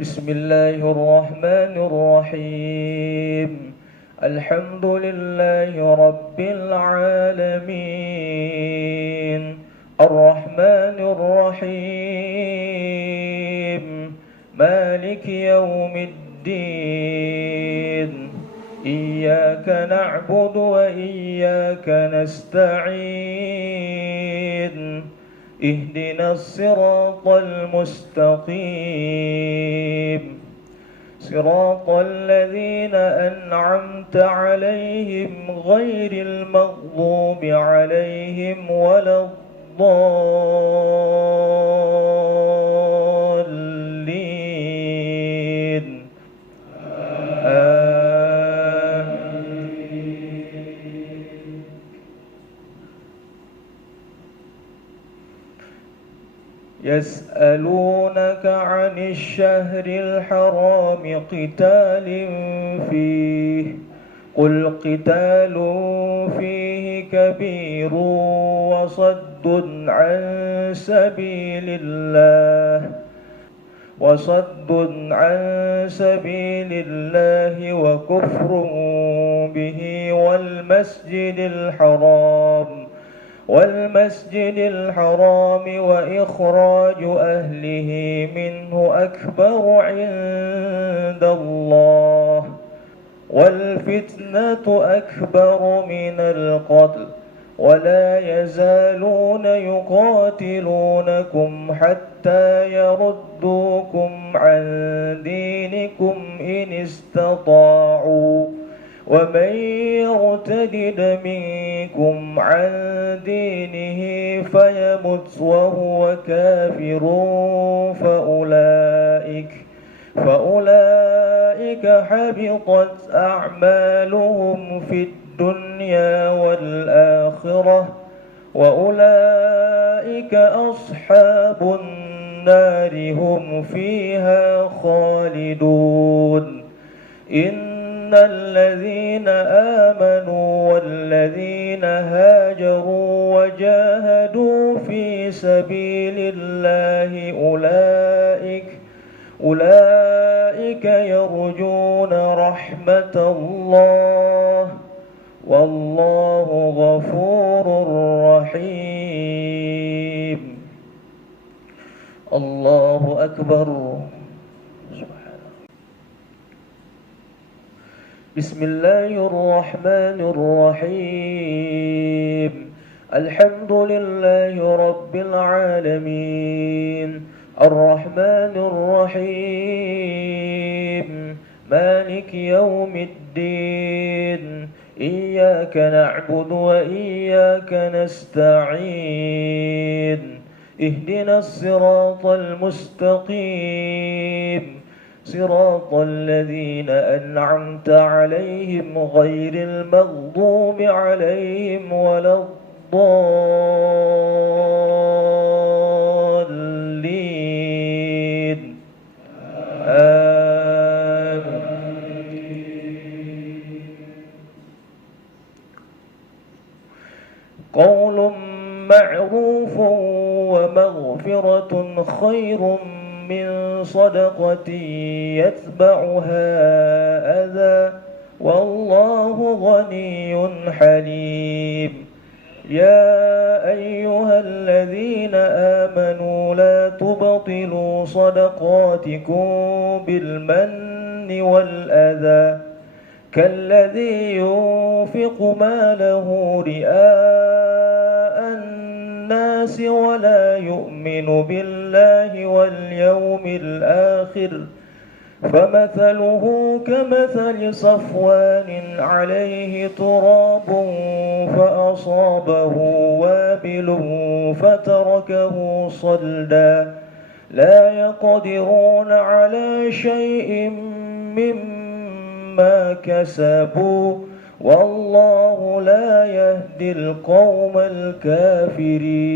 بسم الله الرحمن الرحيم. الحمد لله رب العالمين، الرحمن الرحيم، مالك يوم الدين. إياك نعبد وإياك نستعين. اهدنا الصراط المستقيم، صراط الذين أنعمت عليهم غير المغضوب عليهم ولا الضالين. يسألونك عن الشهر الحرام قتال فيه، قل قتال فيه كبير وصد عن سبيل الله وكفر به والمسجد الحرام وإخراج أهله منه أكبر عند الله، والفتنة أكبر من القتل، ولا يزالون يقاتلونكم حتى يردوكم عن دينكم إن استطاعوا، ومن يرتد منكم عن دينه فيمت وهو كافر فأولئك حبطت أعمالهم في الدنيا والآخرة، وأولئك أصحاب النار هم فيها خالدون. إن الذين آمنوا والذين هاجروا وجاهدوا في سبيل الله أولئك يرجون رحمة الله، والله غفور رحيم. الله أكبر. بسم الله الرحمن الرحيم. الحمد لله رب العالمين، الرحمن الرحيم، مالك يوم الدين. إياك نعبد وإياك نستعين. اهدنا الصراط المستقيم، صراط الذين أنعمت عليهم غير المغضوب عليهم ولا الضالين. قول معروف ومغفرة خير من صدقة يتبعها أذى، والله غني حليم. يا أيها الذين آمنوا لا تبطلوا صدقاتكم بالمن والأذى، كالذي ينفق ماله رئاء الناس ولا يؤمن بالله واليوم الآخر، فمثله كمثل صفوان عليه تراب فأصابه وابل فتركه صلدا، لا يقدرون على شيء مما كسبوا، والله لا يهدي القوم الكافرين.